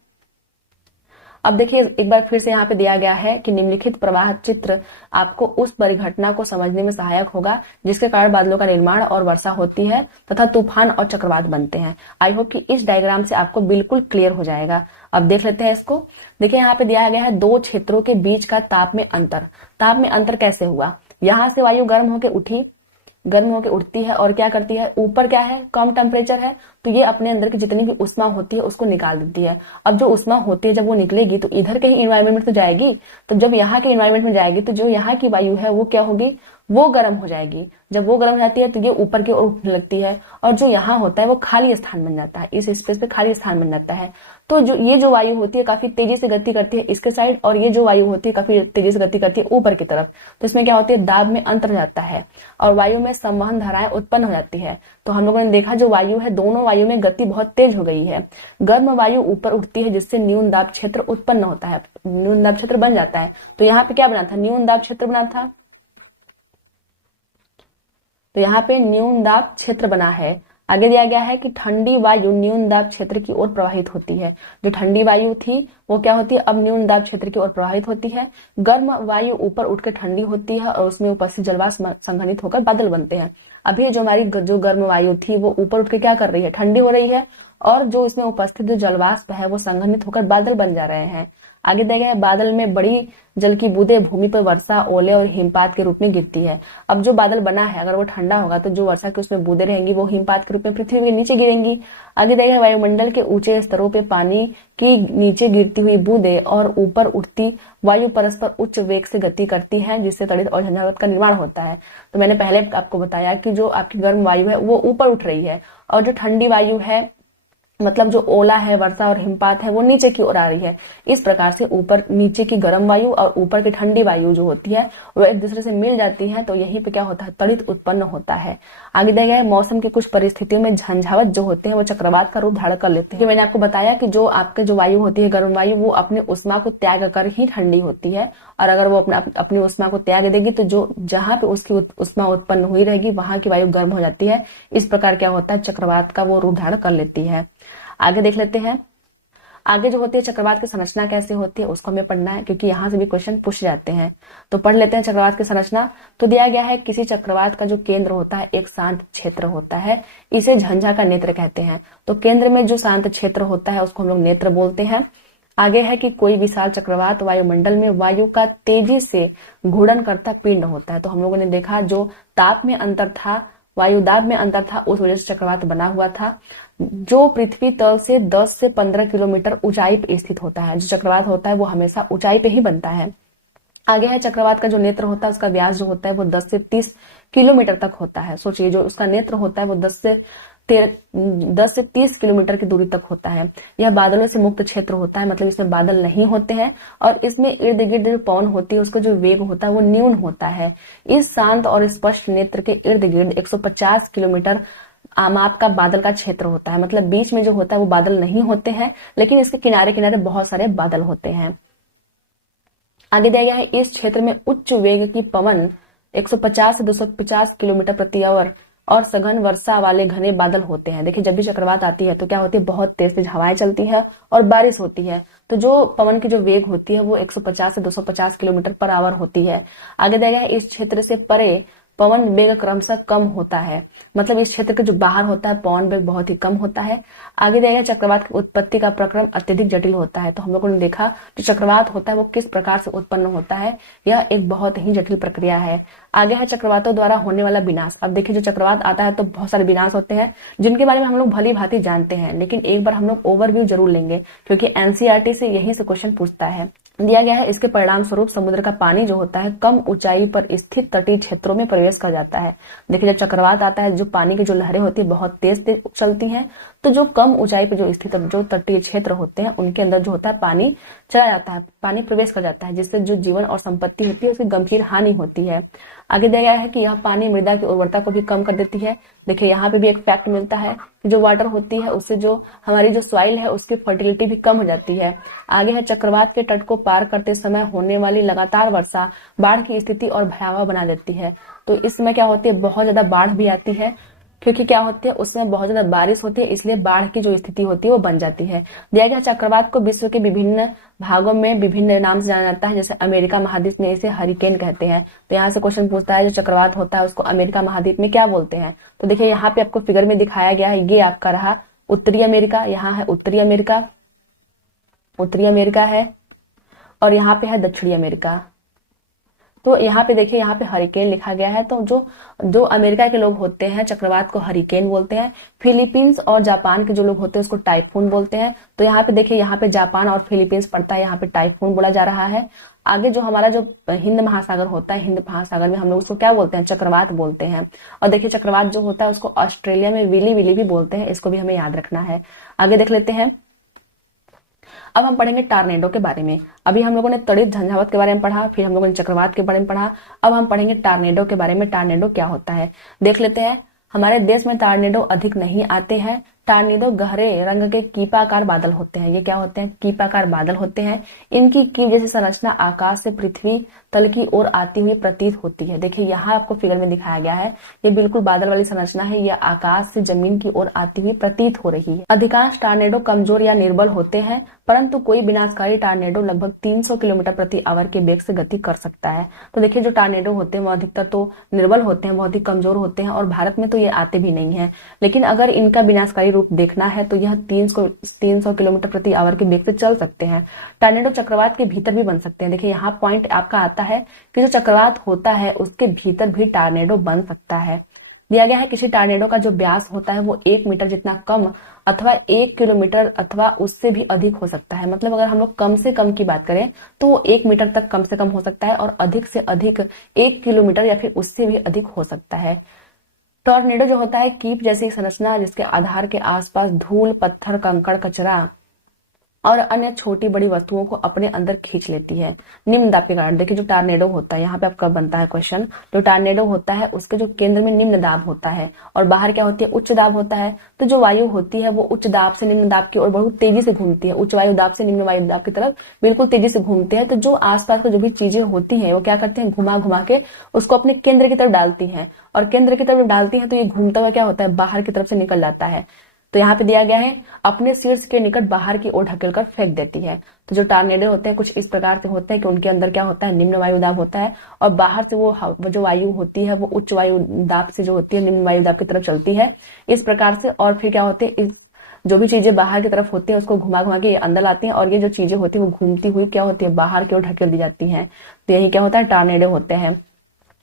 अब देखिए, एक बार फिर से यहाँ पे दिया गया है कि निम्नलिखित प्रवाह चित्र आपको उस परिघटना को समझने में सहायक होगा जिसके कारण बादलों का निर्माण और वर्षा होती है तथा तूफान और चक्रवात बनते हैं। आई होप कि इस डायग्राम से आपको बिल्कुल क्लियर हो जाएगा। अब देख लेते हैं इसको। देखिए, यहाँ पे दिया गया है दो क्षेत्रों के बीच का ताप में अंतर। ताप में अंतर कैसे हुआ, यहाँ से वायु गर्म होकर उठती है और क्या करती है, ऊपर क्या है, कम टेम्परेचर है, तो ये अपने अंदर की जितनी भी उष्मा होती है उसको निकाल देती है। अब जो उष्मा होती है जब वो निकलेगी तो इधर के ही इन्वायरमेंट में तो जाएगी। तो जब यहाँ के इन्वायरमेंट में जाएगी तो जो यहाँ की वायु है वो क्या होगी, वो गर्म हो जाएगी। जब वो गर्म हो जाती है तो ये ऊपर की ओर उठने लगती है और जो यहाँ होता है वो खाली स्थान बन जाता है, इस स्पेस पे खाली स्थान बन जाता है। तो जो वायु होती है काफी तेजी से गति करती है इसके साइड, और ये जो वायु होती है काफी तेजी से गति करती है ऊपर की तरफ। तो इसमें क्या होती है, दाब में अंतर जाता है और वायु में संवहन धाराएं उत्पन्न हो जाती है। तो हम लोगों ने देखा जो वायु है, दोनों वायु में गति बहुत तेज हो गई है। गर्म वायु ऊपर उठती है जिससे न्यून दाब क्षेत्र उत्पन्न होता है, न्यून दाब क्षेत्र बन जाता है। तो यहाँ पे क्या बना था, न्यून दाब क्षेत्र बना था। तो यहाँ पे न्यून दाब क्षेत्र बना है। आगे दिया गया है कि ठंडी वायु न्यून दाब क्षेत्र की ओर प्रवाहित होती है। जो ठंडी वायु थी वो क्या होती है, अब न्यून दाब क्षेत्र की ओर प्रवाहित होती है। गर्म वायु ऊपर उठकर ठंडी होती है और उसमें उपस्थित जलवाष्प संघनित होकर बादल बनते हैं। अभी जो हमारी जो गर्म वायु थी वो ऊपर उठ के क्या कर रही है, ठंडी हो रही है, और जो इसमें उपस्थित जो जलवाष्प है वो संघनित होकर बादल बन जा रहे हैं। आगे दिया गया है, बादल में बड़ी जल की बूंदें भूमि पर वर्षा, ओले और हिमपात के रूप में गिरती है। अब जो बादल बना है अगर वो ठंडा होगा तो जो वर्षा की उसमें बूंदें रहेंगी वो हिमपात के रूप में पृथ्वी के नीचे गिरेंगी। आगे दिया गया है, वायुमंडल के ऊंचे स्तरों पे पानी की नीचे गिरती हुई बूंदें और ऊपर उठती वायु परस्पर उच्च वेग से गति करती है जिससे तड़ित और झंझावात का निर्माण होता है। तो मैंने पहले आपको बताया कि जो आपकी गर्म वायु है वो ऊपर उठ रही है और जो ठंडी वायु है, मतलब जो ओला है, वर्षा और हिमपात है, वो नीचे की ओर आ रही है। इस प्रकार से ऊपर नीचे की गर्म वायु और ऊपर की ठंडी वायु जो होती है वो एक दूसरे से मिल जाती है, तो यहीं पे क्या होता है, तड़ित उत्पन्न होता है। आगे दिया गया है, मौसम के कुछ परिस्थितियों में झंझावत जो होते हैं वो चक्रवात का रूप धारण कर लेते हैं। मैंने आपको बताया कि जो आपके जो वायु होती है गर्म वायु, वो अपनी उष्मा को त्याग कर ही ठंडी होती है, और अगर वो अपनी उष्मा को त्याग देगी तो जो जहां पे उसकी उष्मा उत्पन्न हुई रहेगी वहां की वायु गर्म हो जाती है। इस प्रकार क्या होता है, चक्रवात का वो रूप धारण कर लेती है। आगे देख लेते हैं। आगे जो होती है चक्रवात की संरचना कैसे होती है उसको हमें पढ़ना है, क्योंकि यहाँ से भी क्वेश्चन पूछ जाते हैं। तो पढ़ लेते हैं चक्रवात की संरचना। तो दिया गया है, किसी चक्रवात का जो केंद्र होता है एक शांत क्षेत्र होता है, इसे झंझा का नेत्र कहते हैं। तो केंद्र में जो शांत क्षेत्र होता है उसको हम लोग नेत्र बोलते हैं। आगे है कि कोई विशाल चक्रवात वायुमंडल में वायु का तेजी से घूर्णन करता पिंड होता है। तो हम लोगों ने देखा जो ताप में अंतर था, वायु दाब में अंतर था, उस वजह से चक्रवात बना हुआ था, जो पृथ्वी तल से 10 से 15 किलोमीटर ऊंचाई पर स्थित होता है। जो चक्रवात होता है वो हमेशा ऊंचाई पे ही बनता है। आगे है चक्रवात का जो नेत्र होता है उसका व्यास जो होता है वो 10 से 30 किलोमीटर तक होता है। सोचिए, जो उसका नेत्र होता है वो 10 से 30 किलोमीटर की दूरी तक होता है। यह बादलों से मुक्त क्षेत्र होता है, मतलब इसमें बादल नहीं होते हैं, और इसमें इर्द गिर्द जो पवन होती है उसका जो वेग होता है वो न्यून होता है। इस शांत और स्पष्ट नेत्र के इर्द गिर्द 150 किलोमीटर माप का बादल का क्षेत्र होता है, मतलब बीच में जो होता है वो बादल नहीं होते हैं, लेकिन इसके किनारे किनारे बहुत सारे बादल होते हैं। आगे दिया गया है, इस क्षेत्र में उच्च वेग की पवन 150 से 250 किलोमीटर प्रति आवर और सघन वर्षा वाले घने बादल होते हैं। देखिए, जब भी चक्रवात आती है तो क्या होती है, बहुत तेज तेज हवाएं चलती है और बारिश होती है। तो जो पवन की जो वेग होती है वो 150 से 250 किलोमीटर पर आवर होती है। आगे दिया गया है, इस क्षेत्र से परे पवन वेग क्रमशः कम होता है। मतलब इस क्षेत्र के जो बाहर होता है पवन वेग बहुत ही कम होता है। आगे दिया गया, चक्रवात की उत्पत्ति का प्रक्रम अत्यधिक जटिल होता है। तो हम लोगों ने देखा जो चक्रवात होता है वो किस प्रकार से उत्पन्न होता है, यह एक बहुत ही जटिल प्रक्रिया है। आगे है चक्रवातों द्वारा होने वाला विनाश। अब देखिए, जो चक्रवात आता है तो बहुत सारे विनाश होते हैं जिनके बारे में हम लोग भली भांति जानते हैं, लेकिन एक बार हम लोग ओवरव्यू जरूर लेंगे क्योंकि एनसीईआरटी से यही से क्वेश्चन पूछता है। दिया गया है, इसके परिणाम स्वरूप समुद्र का पानी जो होता है कम ऊंचाई पर स्थित तटीय क्षेत्रों में प्रवेश कर जाता है। देखिए, जब चक्रवात आता है जो पानी की जो लहरें होती है बहुत तेज तेज चलती हैं, तो जो कम ऊंचाई पर जो स्थित जो तटीय क्षेत्र होते हैं उनके अंदर जो होता है पानी चला जाता है, पानी प्रवेश कर जाता है, जिससे जो जीवन और संपत्ति होती है उसकी गंभीर हानि होती है। आगे दिया गया है कि यह पानी मृदा की उर्वरता को भी कम कर देती है। देखिए, यहाँ पे भी एक फैक्ट मिलता है कि जो वाटर होती है उससे जो हमारी जो सॉइल है उसकी फर्टिलिटी भी कम हो जाती है। आगे है, चक्रवात के तट को पार करते समय होने वाली लगातार वर्षा बाढ़ की स्थिति और भयावह बना देती है। तो इसमें क्या होती है, बहुत ज्यादा बाढ़ भी आती है क्योंकि क्या होती है उसमें बहुत ज्यादा बारिश होती है, इसलिए बाढ़ की जो स्थिति होती है वो बन जाती है। दिया गया, चक्रवात को विश्व के विभिन्न भागों में विभिन्न नाम से जाना जाता है। जैसे अमेरिका महाद्वीप में इसे हरिकेन कहते हैं। तो यहाँ से क्वेश्चन पूछता है जो चक्रवात होता है उसको अमेरिका महाद्वीप में क्या बोलते हैं। तो देखिए, यहाँ पे आपको फिगर में दिखाया गया है, ये आपका रहा उत्तरी अमेरिका, यहाँ है उत्तरी अमेरिका, उत्तरी अमेरिका है, और यहाँ पे है दक्षिणी अमेरिका। तो यहाँ पे देखिए, यहाँ पे हरिकेन लिखा गया है। तो जो जो अमेरिका के लोग होते हैं चक्रवात को हरिकेन बोलते हैं। फिलीपींस और जापान के जो लोग होते हैं उसको टाइफून बोलते हैं। तो यहाँ पे देखिए, यहाँ पे जापान और फिलीपींस पड़ता है, यहाँ पे टाइफून बोला जा रहा है। आगे जो हमारा जो हिंद महासागर होता है, हिंद महासागर में हम लोग उसको क्या बोलते हैं, चक्रवात बोलते हैं। और देखिए, चक्रवात जो होता है उसको ऑस्ट्रेलिया में विली विली भी बोलते हैं, इसको भी हमें याद रखना है। आगे देख लेते हैं, अब हम पढ़ेंगे टार्नेडो के बारे में। अभी हम लोगों ने त्वरित झंझावात के बारे में पढ़ा, फिर हम लोगों ने चक्रवात के बारे में पढ़ा, अब हम पढ़ेंगे टार्नेडो के बारे में। टार्नेडो क्या होता है देख लेते हैं। हमारे देश में टार्नेडो अधिक नहीं आते हैं। टार्नेडो गहरे रंग के कीपाकार बादल होते हैं। ये क्या होते हैं, कीपाकार बादल होते हैं। इनकी कीप जैसी संरचना आकाश से पृथ्वी तल की ओर आती हुई प्रतीत होती है। देखिए, यहाँ आपको फिगर में दिखाया गया है, ये बिल्कुल बादल वाली संरचना है, यह आकाश से जमीन की ओर आती हुई प्रतीत हो रही है। अधिकांश टार्नेडो कमजोर या निर्बल होते हैं, परंतु कोई विनाशकारी टार्नेडो लगभग 300 किलोमीटर प्रति आवर के वेग से गति कर सकता है। तो देखिए, जो टार्नेडो होते हैं वो अधिकतर तो निर्बल होते हैं, बहुत ही कमजोर होते हैं, और भारत में तो ये आते भी नहीं है। लेकिन अगर इनका विनाशकारी रूप देखना है तो यह 300 किलोमीटर प्रति आवर के वेग से चल सकते हैं। टार्नेडो चक्रवात के भीतर भी बन सकते हैं। देखिए, यहाँ पॉइंट आपका आता है कि जो चक्रवात होता है उसके भीतर भी टार्नेडो बन सकता है। दिया गया है, किसी टार्नेडो का जो व्यास होता है वो 1 मीटर जितना कम अथवा 1 किलोमीटर अथवा उससे भी अधिक हो सकता है। मतलब अगर हम लोग कम से कम की बात करें तो वो 1 मीटर तक कम से कम हो सकता है, और अधिक से अधिक 1 किलोमीटर या फिर उससे भी अधिक हो सकता है। टॉर्नेडो जो होता है कीप जैसी संरचना जिसके आधार के आसपास धूल, पत्थर, कंकड़, कचरा और अन्य छोटी बड़ी वस्तुओं को अपने अंदर खींच लेती है निम्न दाब के कारण। देखिए, जो टार्नेडो होता है, यहाँ पे आपका बनता है क्वेश्चन, जो टार्नेडो होता है उसके जो केंद्र में निम्न दाब होता है और बाहर क्या होती है, उच्च दाब होता है। तो जो वायु होती है वो उच्च दाब से निम्न दाब की ओर बहुत तेजी से घूमती है, उच्च वायु दाब से निम्न वायु दाब की तरफ बिल्कुल तेजी से घूमती है। तो जो आसपास जो भी चीजें होती है वो क्या करते हैं, घुमा घुमा के उसको अपने केंद्र की तरफ डालती है, और केंद्र की तरफ डालती है तो ये घूमता हुआ क्या होता है, बाहर की तरफ से निकल जाता है। तो यहाँ पे दिया गया है, अपने शीर्ष के निकट बाहर की ओर ढकेलकर फेंक देती है। तो जो टार्नेडो होते हैं कुछ इस प्रकार से होते हैं कि उनके अंदर क्या होता है, निम्न वायु दाब होता है, और बाहर से वो जो वायु होती है वो उच्च वायु दाब से जो होती है निम्न वायु दाब की तरफ चलती है इस प्रकार से। और फिर क्या होते हैं, जो भी चीजें बाहर की तरफ होती है उसको घुमा घुमा के अंदर लाती हैं, और ये जो चीजें होती है वो घूमती हुई क्या होती है, बाहर की ओर ढकेल दी जाती है। तो यही क्या होता है, टार्नेडो होते हैं।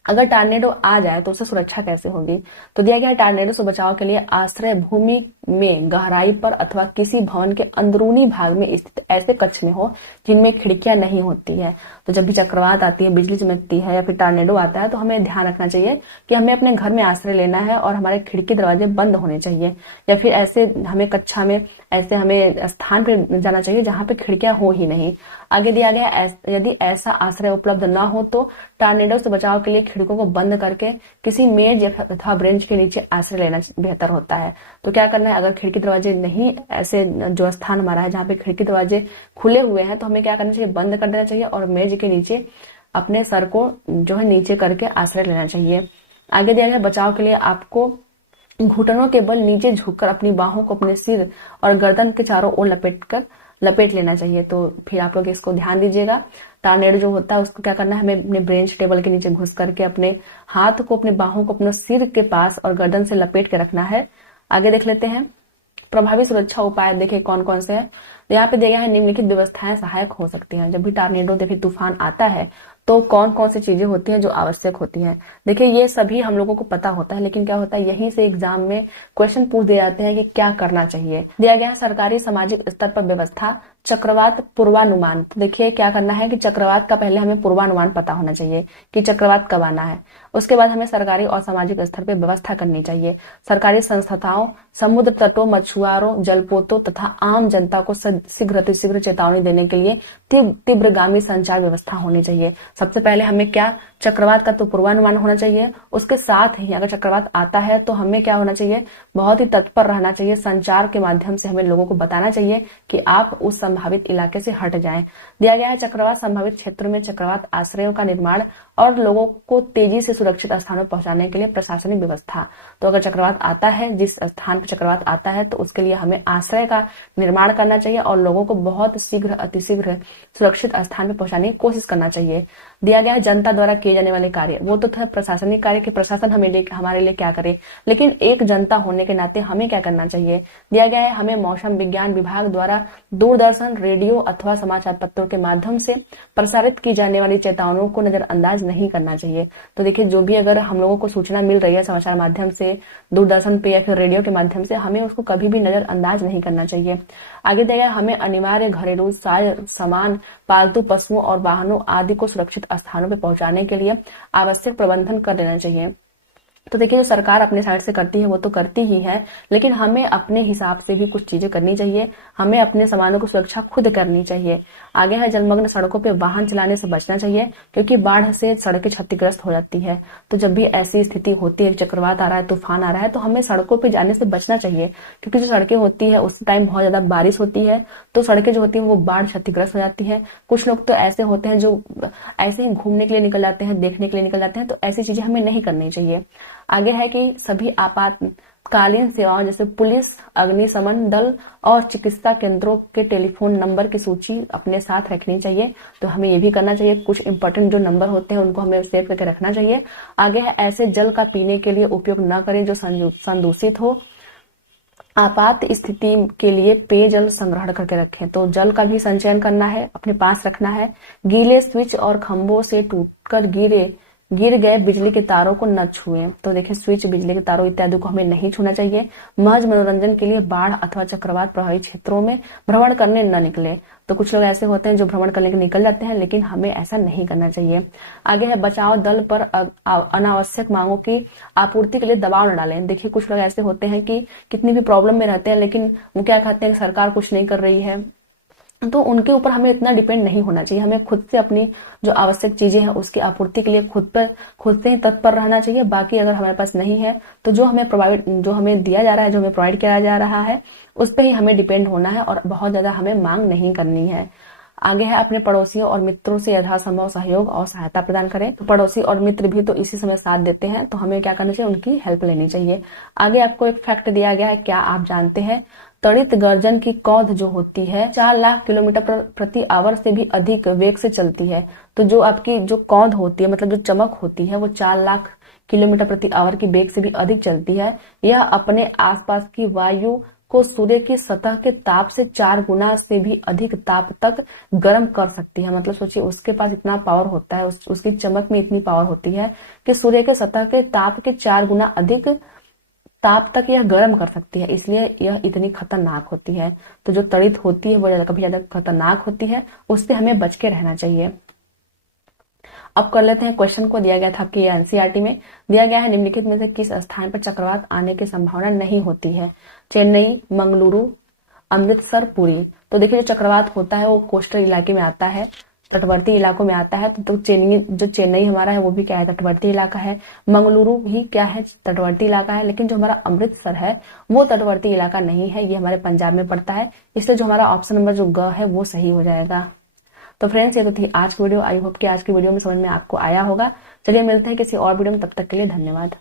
अगर टार्नेडो आ जाए तो उससे सुरक्षा कैसे होगी। तो दिया गया है, टार्नेडो से बचाव के लिए आश्रय भूमि में गहराई पर अथवा किसी भवन के अंदरूनी भाग में स्थित ऐसे कक्ष में हो जिनमें खिड़कियां नहीं होती है। तो जब भी चक्रवात आती है, बिजली चमकती है या फिर टार्नेडो आता है तो हमें ध्यान रखना चाहिए कि हमें अपने घर में आश्रय लेना है और हमारे खिड़की दरवाजे बंद होने चाहिए, या फिर ऐसे हमें कक्षा में ऐसे हमें स्थान पर जाना चाहिए जहां पे खिड़कियां हो ही नहीं। आगे दिया गया, यदि ऐसा आश्रय उपलब्ध न हो तो टार्नेडो से बचाव के लिए खिड़कों को बंद करके किसी मेज अथवा ब्रेंच के नीचे आश्रय लेना बेहतर होता है। तो क्या करना है, अगर खिड़की दरवाजे नहीं, ऐसे जो स्थान हमारा है जहाँ पे खिड़की दरवाजे खुले हुए हैं तो हमें क्या करना चाहिए, बंद कर देना चाहिए और मेज के नीचे अपने सर को जो है नीचे करके आश्रय लेना चाहिए। आगे दिया गया बचाव के लिए आपको घुटनों के बल नीचे झुककर अपनी बाहों को अपने सिर और गर्दन के चारों ओर लपेट लेना चाहिए। तो फिर आप लोग इसको ध्यान दीजिएगा। टॉर्नेडो जो होता है उसको क्या करना है, हमें अपने ब्रेंच टेबल के नीचे घुस करके अपने हाथ को अपने बाहों को अपने सिर के पास और गर्दन से लपेट के रखना है। आगे देख लेते हैं प्रभावी सुरक्षा उपाय देखिए कौन कौन से हैं। यहाँ पे दिया गया है निम्नलिखित व्यवस्थाएं सहायक हो सकती हैं। जब भी टॉर्नेडो देखिए तूफान आता है तो कौन कौन सी चीजें होती हैं जो आवश्यक होती हैं। देखिए ये सभी हम लोगों को पता होता है, लेकिन क्या होता है यहीं से एग्जाम में क्वेश्चन पूछ दिए जाते हैं कि क्या करना चाहिए। दिया गया है सरकारी सामाजिक स्तर पर व्यवस्था चक्रवात पूर्वानुमान। तो देखिए क्या करना है कि चक्रवात का पहले हमें पूर्वानुमान पता होना चाहिए कि चक्रवात कब आना है। उसके बाद हमें सरकारी और सामाजिक स्तर पर व्यवस्था करनी चाहिए। सरकारी संस्थाओं, समुद्र तटों, मछुआरों, जलपोतों तथा आम जनता को शीघ्र अतिशीघ्र चेतावनी देने के लिए तीव्रगामी संचार व्यवस्था होनी चाहिए। सबसे पहले हमें क्या, चक्रवात का तो पूर्वानुमान होना चाहिए। उसके साथ ही अगर चक्रवात आता है तो हमें क्या होना चाहिए, बहुत ही तत्पर रहना चाहिए। संचार के माध्यम से हमें लोगों को बताना चाहिए कि आप उस संभावित इलाके से हट जाएं। दिया गया है चक्रवात संभावित क्षेत्रों में चक्रवात आश्रयों का निर्माण और लोगों को तेजी से सुरक्षित स्थानों पर पहुंचाने के लिए प्रशासनिक व्यवस्था। तो अगर चक्रवात आता है, जिस स्थान पर चक्रवात आता है, तो उसके लिए हमें आश्रय का निर्माण करना चाहिए और लोगों को बहुत शीघ्र अतिशीघ्र सुरक्षित स्थान पर पहुंचाने की कोशिश करना चाहिए। दिया गया है जनता द्वारा किए जाने वाले कार्य, वो तो था प्रशासनिक कार्य कि प्रशासन हमारे लिए क्या करे, लेकिन एक जनता होने के नाते हमें क्या करना चाहिए। दिया गया है हमें मौसम विज्ञान विभाग द्वारा दूरदर्शन, रेडियो अथवा समाचार पत्रों के माध्यम से प्रसारित की जाने वाली चेतावनियों को नजरअंदाज नहीं करना चाहिए। तो देखिए जो भी अगर हम लोगों को सूचना मिल रही है समाचार माध्यम से, दूरदर्शन पे या फिर रेडियो के माध्यम से, हमें उसको कभी भी नजरअंदाज नहीं करना चाहिए। आगे दिया गया हमें अनिवार्य घरेलू सामान, पालतू पशुओं और वाहनों आदि को सुरक्षित स्थानों पर पहुंचाने के लिए आवश्यक प्रबंधन कर देना चाहिए। तो देखिए जो सरकार अपने साइड से करती है वो तो करती ही है, लेकिन हमें अपने हिसाब से भी कुछ चीजें करनी चाहिए। हमें अपने सामानों की सुरक्षा खुद करनी चाहिए। आगे है जलमग्न सड़कों पे वाहन चलाने से बचना चाहिए, क्योंकि बाढ़ से सड़कें क्षतिग्रस्त हो जाती है। तो जब भी ऐसी स्थिति होती है, चक्रवात आ रहा है, तूफान आ रहा है, तो हमें सड़कों पे जाने से बचना चाहिए, क्योंकि जो सड़कें होती है उस टाइम बहुत ज्यादा बारिश होती है, तो सड़कें जो होती है वो बाढ़ क्षतिग्रस्त हो जाती है। कुछ लोग तो ऐसे होते हैं जो ऐसे ही घूमने के लिए निकल जाते हैं, देखने के लिए निकल जाते हैं, तो ऐसी चीजें हमें नहीं करनी चाहिए। आगे है कि सभी आपातकालीन सेवाओं जैसे पुलिस, अग्निशमन दल और चिकित्सा केंद्रों के टेलीफोन नंबर की सूची अपने साथ रखनी चाहिए। तो हमें ये भी करना चाहिए, कुछ इंपॉर्टेंट जो नंबर होते हैं उनको हमें सेव करके रखना चाहिए। आगे है ऐसे जल का पीने के लिए उपयोग न करें जो संदूषित हो। आपात स्थिति के लिए पेयजल संग्रहण करके रखें। तो जल का भी संचयन करना है, अपने पास रखना है। गीले स्विच और खंभों से टूटकर गिर गए बिजली के तारों को न छुएं। तो देखिए स्विच, बिजली के तारों इत्यादि को हमें नहीं छूना चाहिए। महज मनोरंजन के लिए बाढ़ अथवा चक्रवात प्रभावित क्षेत्रों में भ्रमण करने न निकले। तो कुछ लोग ऐसे होते हैं जो भ्रमण करने के निकल जाते हैं, लेकिन हमें ऐसा नहीं करना चाहिए। आगे है बचाव दल पर अनावश्यक मांगों की आपूर्ति के लिए दबाव न डालें। देखिए कुछ लोग ऐसे होते हैं कि कितनी भी प्रॉब्लम में रहते हैं, लेकिन वो क्या कहते हैं कि सरकार कुछ नहीं कर रही है, तो उनके ऊपर हमें इतना डिपेंड नहीं होना चाहिए। हमें खुद से अपनी जो आवश्यक चीजें हैं उसकी आपूर्ति के लिए खुद से ही तत्पर रहना चाहिए। बाकी अगर हमारे पास नहीं है तो जो हमें दिया जा रहा है, जो हमें प्रोवाइड किया जा रहा है, उस पर ही हमें डिपेंड होना है और बहुत ज्यादा हमें मांग नहीं करनी है। आगे है अपने पड़ोसियों और मित्रों से यथासंभव सहयोग और सहायता प्रदान करें। तो पड़ोसी और मित्र भी तो इसी समय साथ देते हैं, तो हमें क्या करना चाहिए, उनकी हेल्प लेनी चाहिए। आगे आपको एक फैक्ट दिया गया है, क्या आप जानते हैं तड़ित गर्जन की कौध जो होती है 4 लाख किलोमीटर प्रति आवर से भी अधिक वेग से चलती है। तो जो आपकी जो कौध होती है, मतलब जो चमक होती है, वो 4 लाख किलोमीटर प्रति आवर की वेग से भी अधिक चलती है। यह अपने आसपास की वायु को सूर्य की सतह के ताप से 4 गुना से भी अधिक ताप तक गर्म कर सकती है। मतलब सोचिए उसके पास इतना पावर होता है, उसकी चमक में इतनी पावर होती है कि सूर्य के सतह के ताप के 4 गुना अधिक ताप तक यह गर्म कर सकती है, इसलिए यह इतनी खतरनाक होती है। तो जो तड़ित होती है वो कभी ज्यादा खतरनाक होती है, उससे हमें बच के रहना चाहिए। अब कर लेते हैं क्वेश्चन को। दिया गया था कि एनसीईआरटी में दिया गया है निम्नलिखित में से किस स्थान पर चक्रवात आने की संभावना नहीं होती है। चेन्नई, मंगलुरु, अमृतसर, पुरी। तो देखिए जो चक्रवात होता है वो कोस्टल इलाके में आता है, तटवर्ती इलाकों में आता है। तो चेन्नई हमारा है वो भी क्या है, तटवर्ती इलाका है। मंगलुरु भी क्या है, तटवर्ती इलाका है। लेकिन जो हमारा अमृतसर है वो तटवर्ती इलाका नहीं है, ये हमारे पंजाब में पड़ता है। इसलिए जो हमारा ऑप्शन नंबर जो ग है वो सही हो जाएगा। तो फ्रेंड्स, ये तो थी आज की वीडियो। आई होप कि आज की वीडियो में समझ में आपको आया होगा। चलिए मिलते हैं किसी और वीडियो में, तब तक के लिए धन्यवाद।